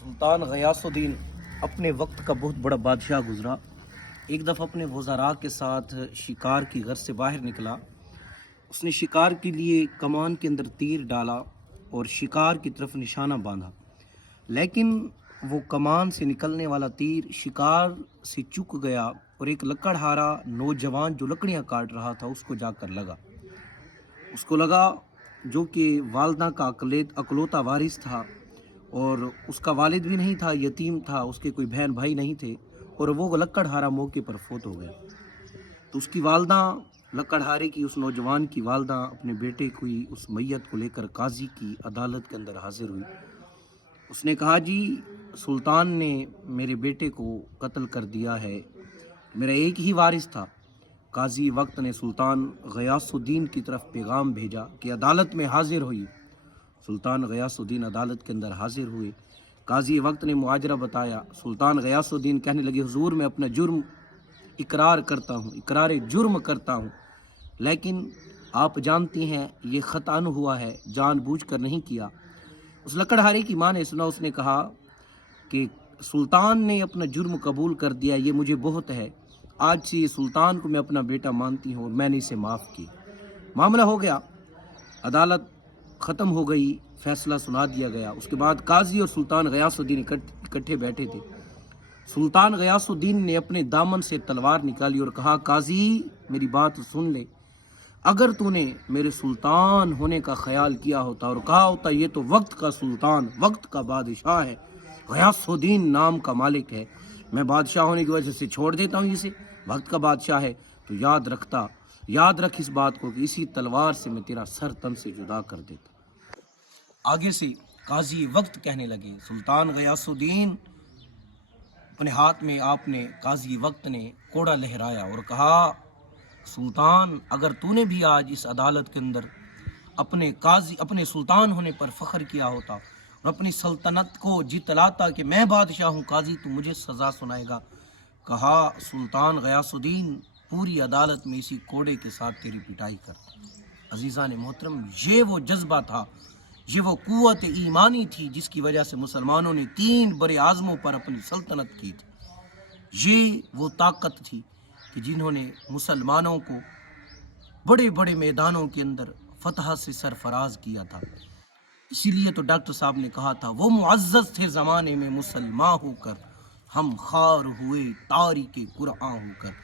सुल्तान गयासुद्दीन अपने वक्त का बहुत बड़ा बादशाह गुजरा। एक दफ़ा अपने वज़ारा के साथ शिकार की गर्ज से बाहर निकला। उसने शिकार के लिए कमान के अंदर तीर डाला और शिकार की तरफ निशाना बांधा, लेकिन वो कमान से निकलने वाला तीर शिकार से चूक गया और एक लकड़हारा नौजवान जो लकड़ियाँ काट रहा था उसको जाकर लगा। उसको लगा, जो कि वालदा का अकलौता वारिस था और उसका वालिद भी नहीं था, यतीम था, उसके कोई बहन भाई नहीं थे और वो लकड़हारा मौके पर फोत हो गया। तो उसकी वालदा, लकड़हारे की उस नौजवान की वालदा अपने बेटे की उस मैयत को लेकर काजी की अदालत के अंदर हाजिर हुई। उसने कहा, जी सुल्तान ने मेरे बेटे को कत्ल कर दिया है, मेरा एक ही वारिस था। काजी वक्त ने सुल्तान गयासुद्दीन की तरफ पैगाम भेजा कि अदालत में हाजिर हुई। सुल्तान गयासुद्दीन अदालत के अंदर हाजिर हुए। काजी वक्त ने मुआजरा बताया। सुल्तान गयासुद्दीन कहने लगे, हुजूर मैं अपना जुर्म इकरार करता हूँ, इकरार जुर्म करता हूँ, लेकिन आप जानती हैं ये ख़तान हुआ है, जानबूझकर नहीं किया। उस लकड़हारे की माँ ने सुना, उसने कहा कि सुल्तान ने अपना जुर्म कबूल कर दिया, ये मुझे बहुत है, आज से ये सुल्तान को मैं अपना बेटा मानती हूँ और मैंने इसे माफ़ की। मामला हो गया, अदालत ख़त्म हो गई, फैसला सुना दिया गया। उसके बाद काजी और सुल्तान गयासुद्दीन इकट्ठे बैठे थे। सुल्तान गयासुद्दीन ने अपने दामन से तलवार निकाली और कहा, काजी मेरी बात सुन ले, अगर तूने मेरे सुल्तान होने का ख्याल किया होता और कहा होता ये तो वक्त का सुल्तान, वक्त का बादशाह है, गयासुद्दीन नाम का मालिक है, मैं बादशाह होने की वजह से छोड़ देता हूँ इसे, वक्त का बादशाह है, तो याद रख इस बात को कि इसी तलवार से मैं तेरा सर तन से जुदा कर देता। आगे से काजी वक्त कहने लगे, सुल्तान गयासुद्दीन अपने हाथ में आपने काजी वक्त ने कोड़ा लहराया और कहा, सुल्तान अगर तूने भी आज इस अदालत के अंदर अपने सुल्तान होने पर फख्र किया होता और अपनी सल्तनत को जितलाता कि मैं बादशाह हूँ, काजी तू मुझे सज़ा सुनाएगा। कहा, सुल्तान गयासुद्दीन पूरी अदालत में इसी कोड़े के साथ तेरी पिटाई कर। अजीज़ान मोहतरम, ये वो जज्बा था, ये वो कुव्वत ईमानी थी जिसकी वजह से मुसलमानों ने 3 बड़े आज़मों पर अपनी सल्तनत की थी। ये वो ताकत थी कि जिन्होंने मुसलमानों को बड़े बड़े मैदानों के अंदर फतह से सरफराज किया था। इसीलिए तो डॉक्टर साहब ने कहा था, वो मुअज़्ज़ज़ थे ज़माने में मुसलमान होकर, हम खार हुए तारीके कुरआन होकर।